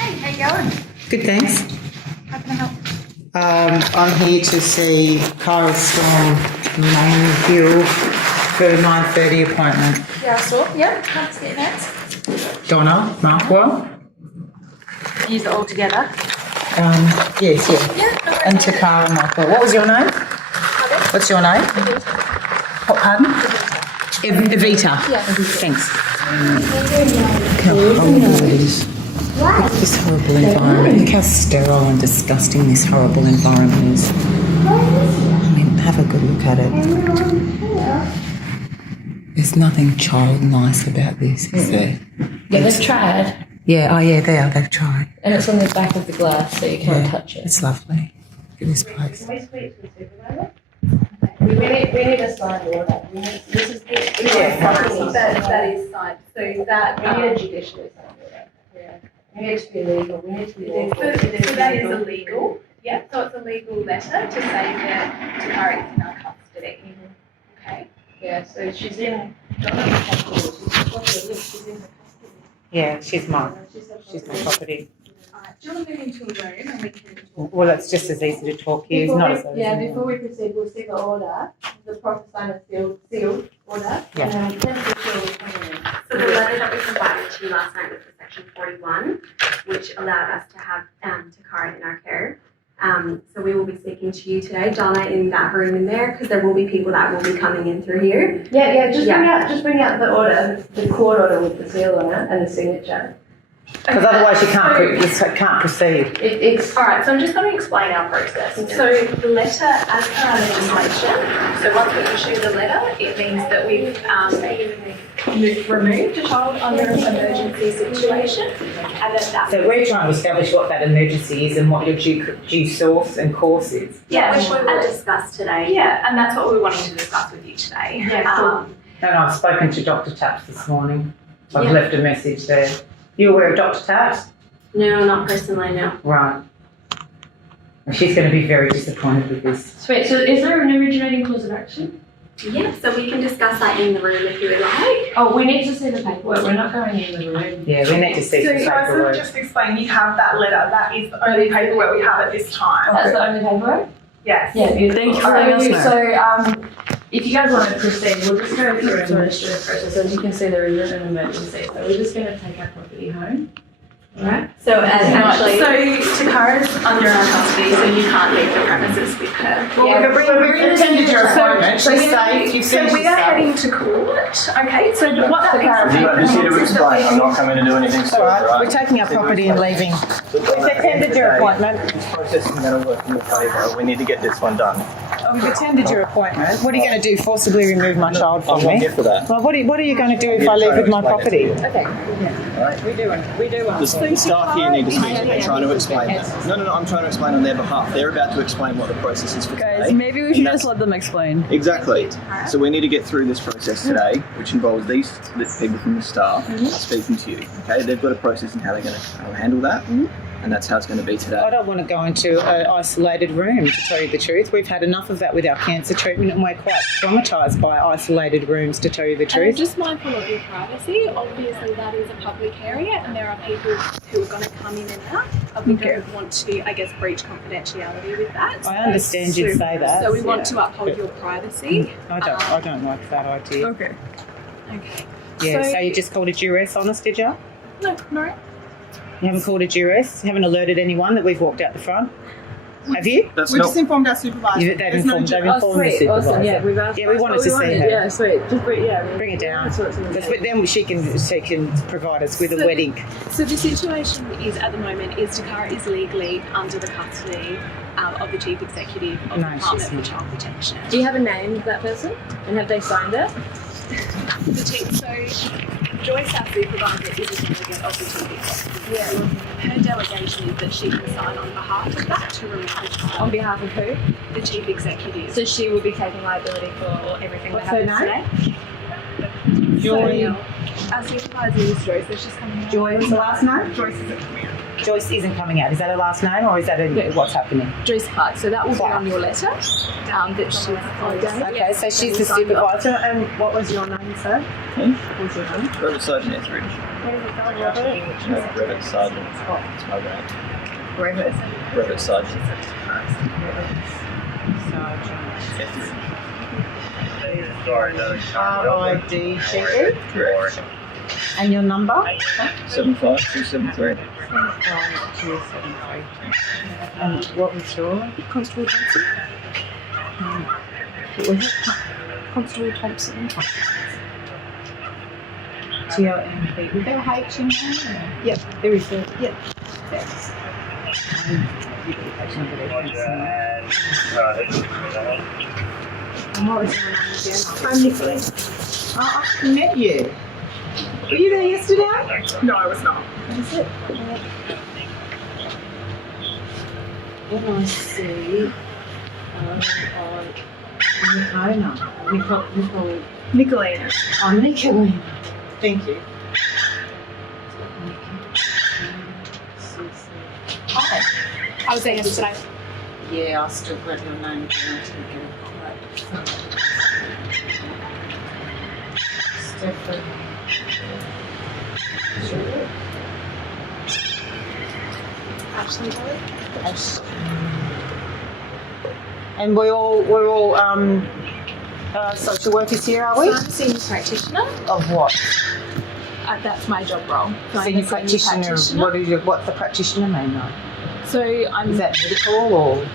Hey, how you going? Good, thanks. How can I help? I'm here to see Kyle Storm Mainville for a 9:30 appointment. Yeah, sure. Yeah, let's get next. Donna Markwell? Use it all together. Yes, yeah. Yeah, no worries. And Takara Markwell. What was your name? Pardon? What's your name? Oh, pardon? Evita. Yeah. Thanks. Look how horrible it is. Look at this horrible environment. Look how sterile and disgusting this horrible environment is. I mean, have a good look at it. There's nothing child nice about this, is there? Yeah, they've tried, Yeah, oh yeah, they've tried. and it's on the back of the glass, so you can't Yeah, touch it. it's lovely. Look at this place. We need a signed order. This is the. That is signed, so that. We need a judicially signed order. Yeah. We need it to be legal, we need to be lawful. So that is illegal, yeah, so it's a legal letter to say that Takara is in our custody. Okay. Yeah, so she's in, Donna's custody, she's got the list, she's in the custody. Yeah, she's mine. She's She's my property. Alright, do you want to move into a room and we can talk? Well, it's just as easy to talk here. It's not as Before we proceed, we'll see the order, the proper sign and sealed order. Yeah. And then we can officially come in. So the letter that we provided to you last night was for section 41, which allowed us to have Takara in our care. So we will be speaking to you today, Donna, in that room in there, because there will be people that will be coming in through here. Yeah, Yeah. just bring out the order, the court order with the seal on it and the signature. Because otherwise you can't proceed. It's, Alright, so I'm just going to explain our process. So the letter, as per our legislation, so once we issue the letter, it means that we've removed a child under an emergency situation, and that So we're trying to establish what that emergency is and what your due source and course is. yeah, Which which we we will will discuss today. Yeah, and that's what we were wanting to discuss with you today. Yeah, cool. And I've spoken to Dr. Taps this morning. I've Yeah. left a message there. You aware of Dr. Taps? No, not personally, no. Right. And she's going to be very disappointed with this. Sweet, so is there an originating cause of action? Yeah, so we can discuss that in the room if you would like. Oh, we need to see the paperwork, we're not going in the room. Yeah, we need to see So some guys, paperwork. just explain, you have that letter, that is the only paperwork we have at this time. That's the only paperwork? Yes. Yeah, beautiful. Thank you for letting us know. So, if you guys want to proceed, we'll just go through an administrative process. As you can see, there is an emergency, so we're just going to take our property home. Alright? So actually, So Takara's under our custody, so you can't leave the premises with her. Yeah, We've attended your appointment. So She's safe. You've seen So she's we are safe. heading to court, okay? So what that I'm just here to explain. I'm not coming to do anything. All right, we're taking our property and leaving. We've attended your appointment. This process isn't going to work in your favour. We need to get this one done. We've attended your appointment. What are you going to do? Forcibly remove my child from I'm not me? here for that. Well, what are you going to do if I leave with my property? Okay. We do want The staff here need to speak to me. I'm trying to explain that. No, I'm trying to explain on their behalf. They're about to explain what the process is for today. Maybe we And should that's- just let them explain. Exactly. So we need to get through this process today, which involves these people from the staff speaking to you. Okay, they've got a process in how they're going to handle that, and that's how it's going to be I today. don't want to go into an isolated room, to tell you the truth. We've had enough of that with our cancer treatment and we're quite traumatised by isolated rooms, to tell you the And I'm truth. just mindful of your privacy. Obviously, that is a public area, and there are people who are going to come in and out. We don't want to, I guess, breach confidentiality with that. I understand you'd say that. So we want to uphold your privacy. I don't like that idea. Okay. Okay. Yeah, so you just called a duress on us, did you? No. You haven't called a duress? You haven't alerted anyone that we've walked out the front? Have you? That's We not. just informed our supervisor. They've There's no informed the Awesome. supervisor. Yeah, we've asked. Yeah, we wanted to see her. Yeah, sweet. Just Bring it down. That's what's in the Because paper. then she can provide us with a So- wedding. So the situation is, at the moment, is Takara is legally under the custody of the Chief Executive of No, the she's Department for not. Child Protection. Do you have a name of that person? And have they signed it? The chief, so Joyce, our supervisor, is a delegate of the Chief Executive. Her delegation is that she can sign on behalf of that to remove the child. On behalf of who? The Chief Executive. So she will be taking liability for everything What's that her happens name? today? Joy. Our supervisor is Joyce, so she's coming out. Joy was the last name? Joyce is at Joyce isn't coming out. Is that her last name or is that what's happening? Joyce Clark. So that will be on your letter that she's holiday. Okay, so she's the supervisor. And what was your name, sir? What was your name? Brevet Sergeant Etheridge. Brevet Sergeant. It's my grade. Brevet Sergeant. Etheridge. R-I-D-G-E. Correct. And your number? 75273. And what was your? Constable Thompson. What was it? Constable Thompson. T-O-M-P. Was there a H in there? Yep. There is a... Yep. Thanks. And what was your name again? I'm Nicola. Oh, I met you. Were you there yesterday? No, I was not. What is it? When I see Nicolina. Oh, Nicolina. Thank you. Hi. I was there yesterday. Yeah, I still got your name. Stephen. Ashley Boyd. And we're all social workers here, are we? So I'm a senior practitioner. Of what? That's my job role. So I'm Senior a practitioner. What's the practitioner mean, though? So I'm Is that medical or?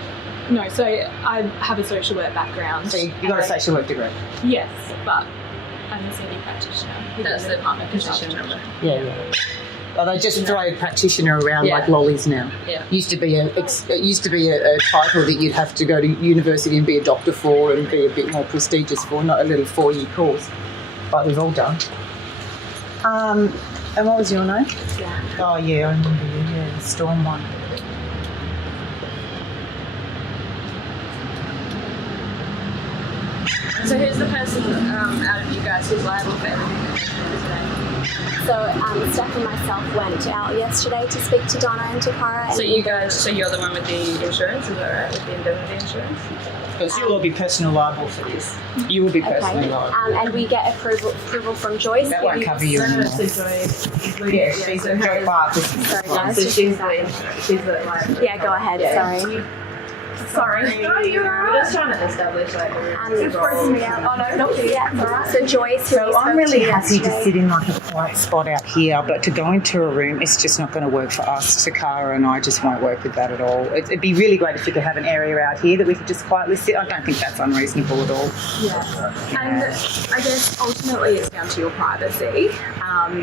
no. So I have a social work background. So you got a social work degree? Yes, but I'm a senior practitioner. That's the department position. Yeah. Oh, they just throw practitioner around like lollies now. Yeah. Used to be a title that you'd have to go to university and be a doctor for and be a bit more prestigious for, not a little 4-year course. But we've all done. And what was your name? Yeah. Oh yeah, I remember you. Yeah, the Storm one. So who's the person out of you guys who's liable for everything that happened today? So Steph and myself went out yesterday to speak to Donna and Takara. So you're the one with the insurance, is that right? With the indemnity insurance? Because you will be personal liable for this. You will be personally liable. And we get approval from Joyce. That won't cover you anymore. Yeah, she's a Joy Clark. Sorry guys. So she's the liable. Yeah, go ahead. Sorry. Sorry. No, we're just trying to establish like a role. Oh no, not yet. All right. So Joyce, who we So I'm spoke really to happy to yesterday- sit in like a quiet spot out here, but to go into a room, it's just not going to work for us. Takara and I just won't work with that at all. It'd be really great if we could have an area out here that we could just quietly sit. I don't think that's unreasonable at all. Yeah. And I guess ultimately it's down to your privacy.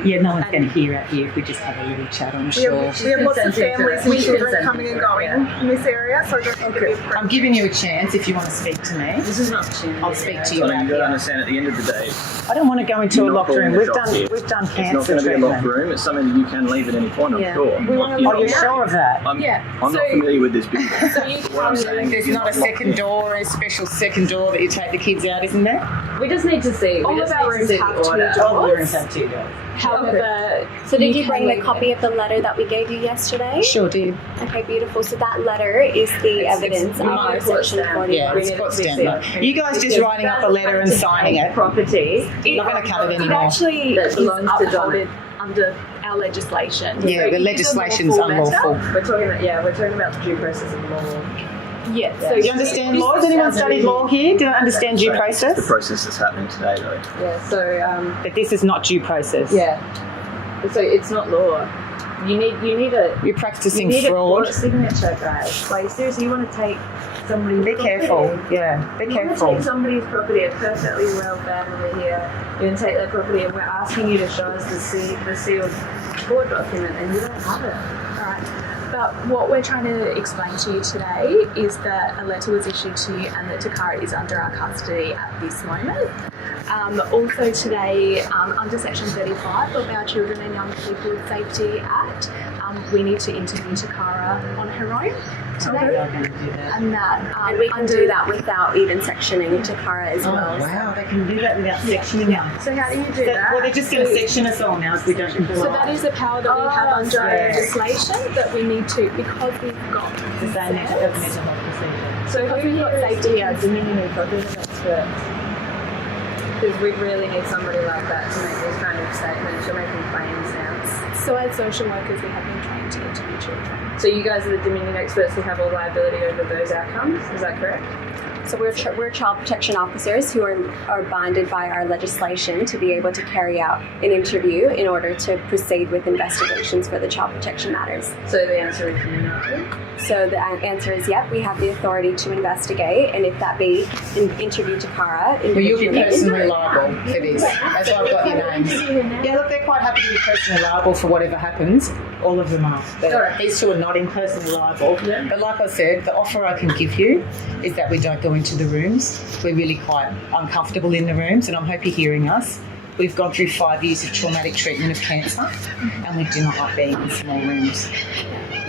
Yeah, no one's going to hear out here if we just have a little chat, I'm sure. We have lots of families and children coming and going in this area, so I don't think it'd be I'm giving you a chance if you want to speak to me. This is an opportunity. I'll speak to you I mean, out you've got to here. understand at the end of the day, I don't want to go into a You're not locked room. calling We've the shots done here. cancer it's not going to be a locked treatment. room. It's something that you can leave at any point, I'm sure. Oh, you're sure of that? I'm Yeah. not So- familiar with this business. So you What I'm saying There's is not a second door, a special second door that you take the kids out, isn't there? We just need to see. All We of just our need to rooms see have the two order. doors. All the rooms have 2 doors. However, So did you can bring the leave copy it. of the letter that we gave you yesterday? Sure did. Okay, beautiful. So that letter is the evidence of our section 41. Yeah, it's got stamped. You guys just writing up a letter and signing it. Property Not going to cut it It anymore. actually that is belongs to Donna. upheld under our legislation. Yeah, So the it is a legislation's lawful matter. unlawful. We're talking about the due process of law. Yeah. So Do you understand law? Has anyone studied law here? Do you understand due the process? process that's happening today, though. Yeah, so But this is not due process. so it's not law. You need a You're practicing you need fraud. a court signature, guys. Like seriously, you want to take somebody's Be careful. property. Yeah, be You want to careful. take somebody's property, a perfectly well family here. You're going to take their property, and we're asking you to show us the sealed court document, and you don't have it. Right. But what we're trying to explain to you today is that a letter was issued to you and that Takara is under our custody at this moment. Also today, under Section 35 of our Children and Young People Safety Act, we need to interview Takara on her own today, and that And we can do that without even sectioning Takara as well. Oh, wow, they can do that without sectioning us. So how do you do that? Well, they're just going to section us all now if we don't comply. So that is a power that we have under yeah. legislation that we need to, because we've got the same mental health procedure. So who here is the Dominion Executive expert? Because we really need somebody like that to make these kind of statements. You're making claims now. So as social workers, we have been trained to interview children. So you guys are the Dominion experts who have all liability over those outcomes. Is that correct? So we're child protection officers who are binded by our legislation to be able to carry out an interview in order to proceed with investigations for the child protection matters. So the answer is no. So the answer is yep, we have the authority to investigate, and if that be interview Takara. Well, you'll be personally liable for this. That's why I've got your names. Yeah, look, they're quite happy to be personally liable for whatever happens. All of them are. These two are not in personally liable. Yeah. But like I said, the offer I can give you is that we don't go into the rooms. We're really quite uncomfortable in the rooms, and I hope you're hearing us. We've gone through 5 years of traumatic treatment of cancer, and we do not like being in small rooms.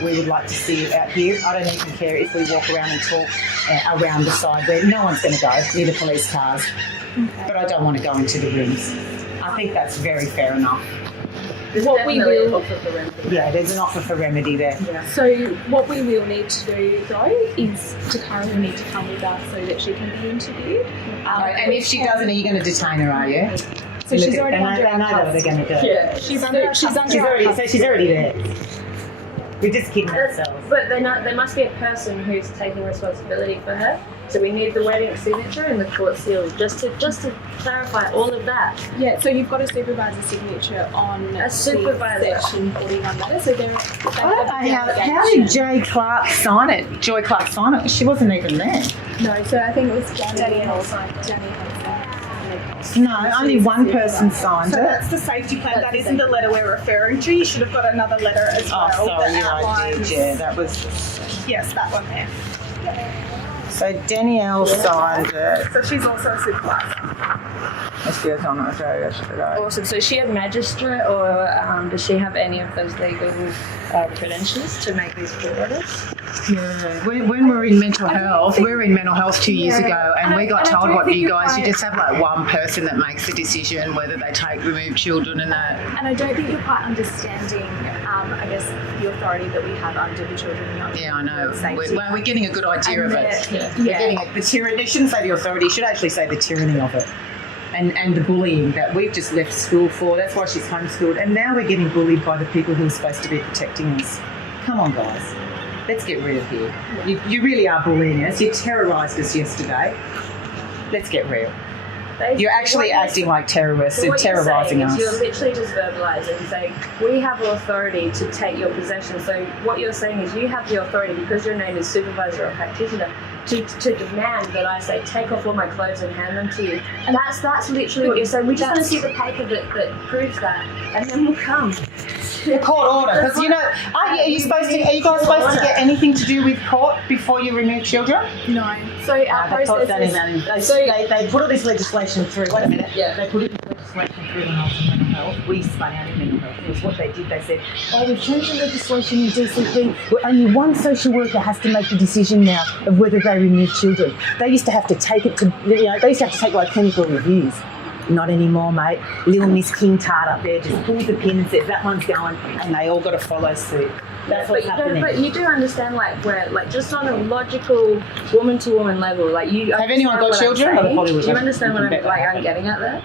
We would like to see you out here. I don't even care if we walk around and talk around the side where no one's going to go, near the police cars. But I don't want to go into the rooms. I think that's very fair enough. There's What we definitely will- an offer for remedy. Yeah, there's an offer for remedy there. So what we will need to do though is Takara will need to come with us so that she can be interviewed. And if she doesn't, are you going to detain her, are you? So she's already under I know what they're going to do. Yeah. she's under She's already there. We're just kidding ourselves. But there must be a person who's taking responsibility for her. So we need the wedding signature and the court seal, just to clarify all of that. Yeah, so you've got a supervisor's signature on A supervisor. the section 41 letter. So they I don't know how did Joy Clark sign it? She wasn't even there. No, so I think it was Danny No, only one person signed So it. that's the safety plan. That isn't the letter we're referring to. You should have got another letter as Oh, well. sorry, that yeah, I outlines- did. Yeah, that was. Yes, that one there. So Danielle signed it. So she's also a supervisor. She was on Australia yesterday. Awesome. So is she a magistrate, or does she have any of those legal credentials to make these court orders? Yeah, when we were in mental health, we were in mental health 2 years ago, and we got told what you guys, you just have like one person that makes the decision whether they remove children and that. And I don't think you're quite understanding, I guess, the authority that we have under the Children and Young Yeah, I know. Safety. We're getting a good idea And of it. the- We're yeah. getting the tyranny. They shouldn't say the authority. You should actually say the tyranny of it. And the bullying that we've just left school for. That's why she's homeschooled. And now we're getting bullied by the people who are supposed to be protecting us. Come on, guys. Let's get real here. You really are bullying us. You terrorised us yesterday. Let's get real. You're actually acting like terrorists and terrorising us. You're literally just verbalising, saying, we have authority to take your possession. So what you're saying is you have the authority, because your name is supervisor or practitioner, to demand that I say, take off all my clothes and hand them to you. And that's literally what you're saying. We just want to see the paper that proves that, and then we'll come. A court order, because you know, are you guys supposed to get anything to do with court before you remove children? No. So our process is... They put all this legislation through. Wait a minute. Yeah. They put this legislation through when I was in mental health. We spun out in mental health. It was what they did. They said, "Oh, we've changed the legislation in DCP. Where only one social worker has to make the decision now of whether they remove children." They used to have to take it to, they used to have to take like clinical reviews. Not anymore, mate. Little Miss King Tart up there just pulls the pin and says that one's going, and they all got to follow suit. That's what's happening. But you do understand, just on a logical woman-to-woman level, you. Have anyone got children? Do you understand what I'm getting at there?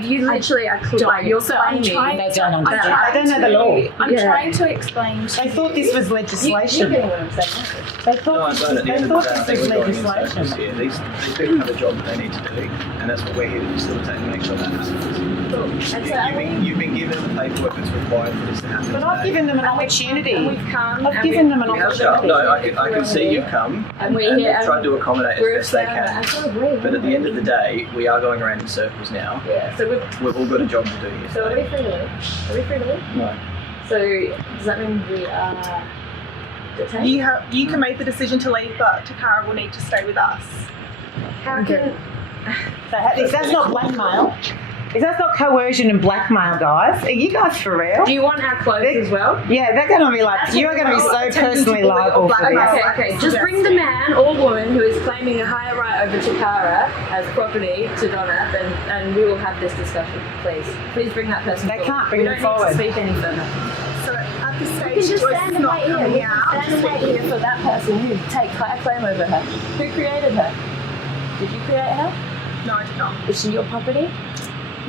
You literally are you're claiming. They don't understand. They don't know the law. I'm trying to explain. They thought this was legislation. You get what I'm saying. They No, I thought don't. At the end of the day, I this think was we're going in legislation. circles here. These people have a job that they need to do, and that's what we're here to facilitate and make sure that happens. And so You've been given the paperwork that's required for this to happen. But I've given them an opportunity. we've come. I've given them an You have opportunity. come. No, I can see you've come, And we're here. they've tried to accommodate We're as best they can. But at the end of the day, we are going around in circles now. Yeah. So We've all got a job to do here. So are we free to leave? Are we free to leave? No. So does that mean we are detained? You can make the decision to leave, but Takara will need to stay with us. How can? So if that's not blackmail, Is that not coercion and blackmail, guys? Are you guys for real? Do you want our clothes as well? Yeah, they're going to be like, you are going to be so personally liable for this. Okay. Just bring the man or woman who is claiming a higher right over Takara as property to Donna, and we will have this discussion, please. Please bring that person They forward. can't bring we them don't forward. need to speak any further. So at this You stage, can just Joyce stand is and not wait here. coming out. Stand and wait here for that person who take claim over her. Who created her? Did you create her? No, I did not. Is she your property?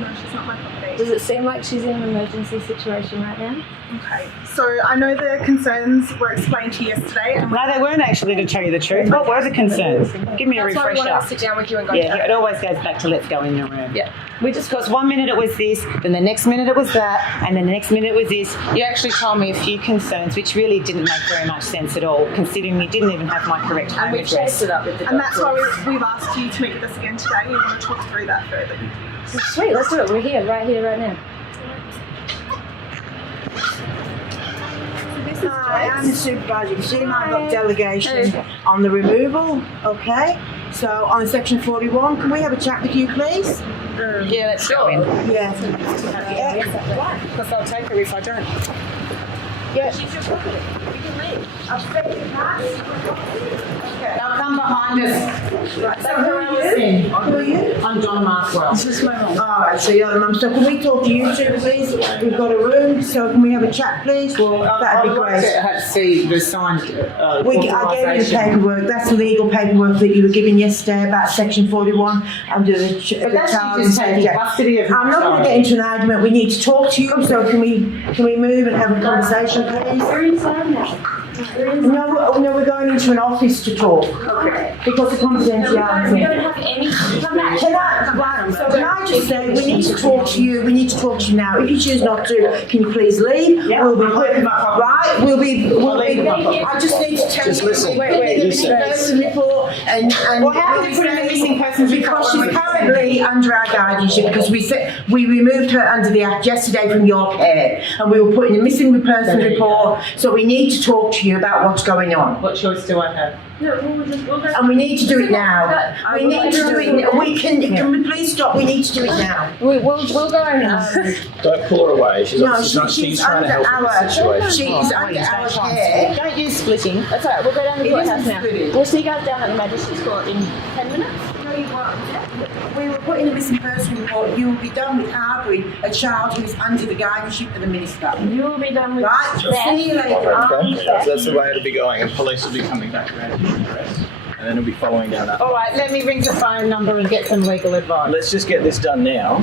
No, she's not my property. Does it seem like she's in an emergency situation right now? Okay. So I know the concerns were explained to you yesterday, and No, they weren't actually, to tell you the truth. What were the concerns? Give me a that's why we refresher. wanted to sit down with you and go Yeah, through it always goes back to let's go in your room. Yeah. We just, because 1 minute it was this, then the next minute it was that, and then the next minute it was this. You actually told me a few concerns which really didn't make very much sense at all, considering you didn't even have my correct And home we've address. chased it up with the And that's why doctors. we've asked you to meet with us again today. We want to talk through that further. Sweet, let's do it. We're here, right now. Hi, I'm the supervisor. You see, I've got delegation on the removal. Okay. So on section 41, can we have a chat with you, please? Yeah, let's go in. Yeah. Because I'll take her if I don't. She's your property. You can leave. They'll come behind us. Right. So who are you? Who are you? I'm John Markwell. All right. So you're the mum. So can we talk to you two, please? We've got a room. So can we have a chat, please? That'd be great. to see the signed I gave you the authorisation. paperwork. That's the legal paperwork that you were given yesterday about section 41 under the But child that's and you just taking safety. custody of I'm not going to get into an argument. We need to talk to you. So can we move and have a conversation, please? We're inside now. No, we're going into an office to talk. Okay. Because of We confidentiality. don't have any. Come back. Can I just say, we need to talk to you, now. If you choose not to, can you please leave? Yeah, We'll be I'm leaving my phone. right, I just need to tell Just you. listen. We're putting the missing person report and. Well, how can we put in the missing persons report Because when she's we- currently under our guardianship, because we removed her under the act yesterday from your care, and we were putting a missing person report, so we need to talk to you about what's going on. What choice do I have? No, we'll go. And we need to do it now. We need to do it. Can we please stop? We need to do it now. We'll go and. Don't pull her away. She's No, she's trying to under help in this situation. she's under our care. Don't use splitting. That's alright, we'll go down to the It courthouse isn't now. splitting. We'll see you guys down at the Magistrates Court in 10 minutes. No, you won't. We were putting a missing person report. You will be done with harbouring a child who is under the guardianship of the minister. You will be done with Right? See you later. Okay? So that's the way it'll be going, and police will be coming back around to your address, and then it'll be following down that. All right, let me ring the phone number and get some legal advice. Let's just get this done now,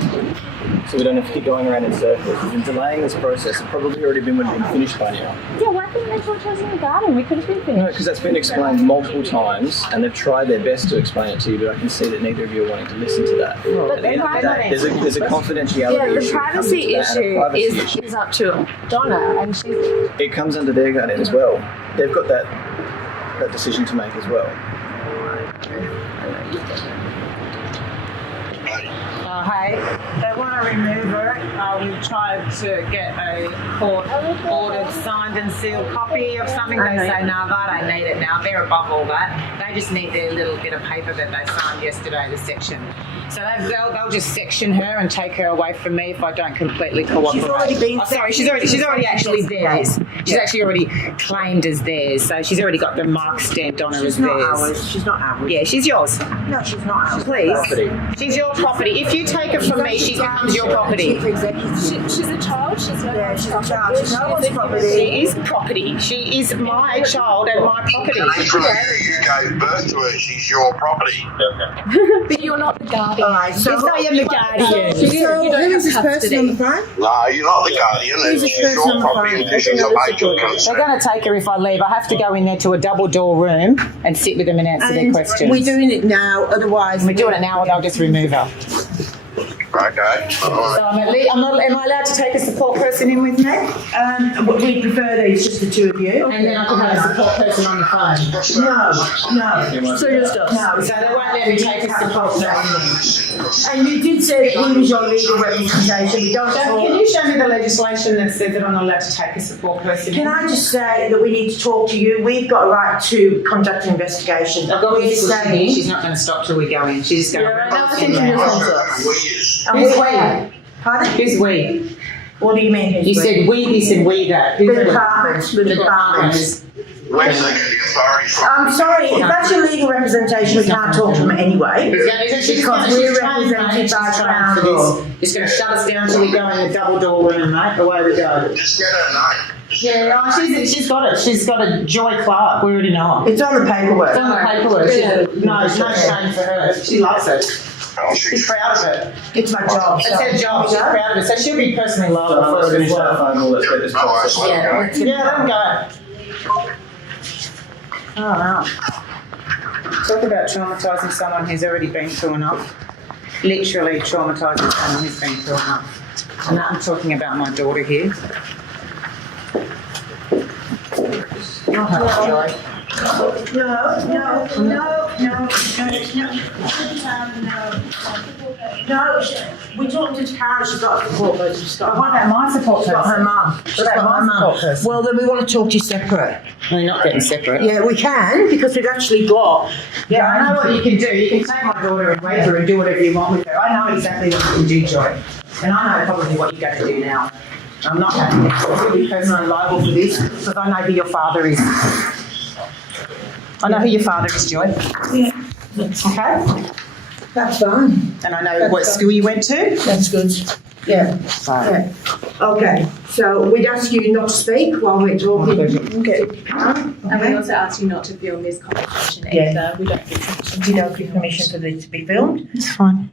so we don't have to keep going around in circles. We've been delaying this process. It probably already would have been finished by now. Yeah, why couldn't they talk to us in the garden? We could have been No, finished. because that's been explained multiple times, and they've tried their best to explain it to you, but I can see that neither of you are wanting to listen to that. At the end of the day, there's a confidentiality Yeah, the issue. privacy that comes into that, and a privacy issue. is up to Donna, and she's. It comes under their guardian as well. They've got that decision to make as well. Hey, they want to remove her. We've tried to get a court-ordered, signed and sealed copy of something. They say, no, they don't need it now. They're above all that. They just need their little bit of paper that they signed yesterday, the section. So they'll just section her and take her away from me if I don't completely cooperate. She's already been. Sorry, she's already actually theirs. She's actually already claimed as theirs. So she's already got the mark stamped on her as She's not theirs. ours. She's not ours. Yeah, she's yours. No, she's not ours. Please. Property. She's your property. If you take her from me, she becomes your property. Chief executive. She's a child. She's no Yeah, one's she's a property. child. She's no one's property. She is property. She is my child and my property. From you gave birth to her, she's your property. But you're not the guardian. All right. So Yes, I am the guardian. So who is this person on the phone? No, you're not the guardian. Who's this She's person on your the property phone? and she's a major They're concern. going to take her if I leave. I have to go in there to a double door room and sit with them and answer their And questions. we're doing it now. Otherwise, We're doing it now, or they'll just remove her. Okay. All right. So am I allowed to take a support person in with me? we prefer that it's just the two of you. And then I can have a support person on the phone. No. So just us. No. So they won't let me take a support person. And you did say that he was your legal representation. We don't So talk. can you show me the legislation that says that I'm not allowed to take a support person in? Can I just say that we need to talk to you? We've got a right to conduct an investigation. I've got We're Miss Bush here. saying- She's not going to stop till we go in. She's just going to No, I think she just wants us. We is. And Who's we- where? Pardon? Who's we? What do you mean? You said we this and we that. The Who's we? department. The department. We're taking the authority from. I'm sorry, if that's your legal representation, we can't talk to them anyway. Because we're represented by Crown Law. It's going to shut us down till we go in the double door room, mate. Away we go. Just get her name. Yeah, oh, she's got it. She's got a Joy Clark. We already know her. It's on the paperwork. It's on the paperwork. No shame for her. She loves it. Oh, She's proud of it. It's my job. It's her job. She's proud of it. So she'll be personally liable for Let's it finish as that well. phone call. Let's get this process. Yeah, let them go. Oh, wow. Talk about traumatising someone who's already been through enough. Literally traumatising someone who's been through enough. And I'm talking about my daughter here. Not her, Joy. No, we talked to Tara, she's got a support person. She's got What about my support She's got person? her mum. She's What got about her my support mum. person? Well, then we want to talk to you separate. We're not getting separate. Yeah, we can, because we've actually got. Yeah, I know what you can do. You can take my daughter and raise her and do whatever you want with her. I know exactly what you can do, Joy. And I know probably what you're going to do now. I'm not having to be personally liable for this because I know who your father is. I know who your father is, Joy. Yeah. Okay? That's fine. And I know what school you went to. That's good. Yeah. So, Yeah. Okay, so we'd ask you not to speak while we're talking. Okay. And we also ask you not to film this conversation Yeah. either. We don't give permission. You don't give permission for this to be filmed. it's fine.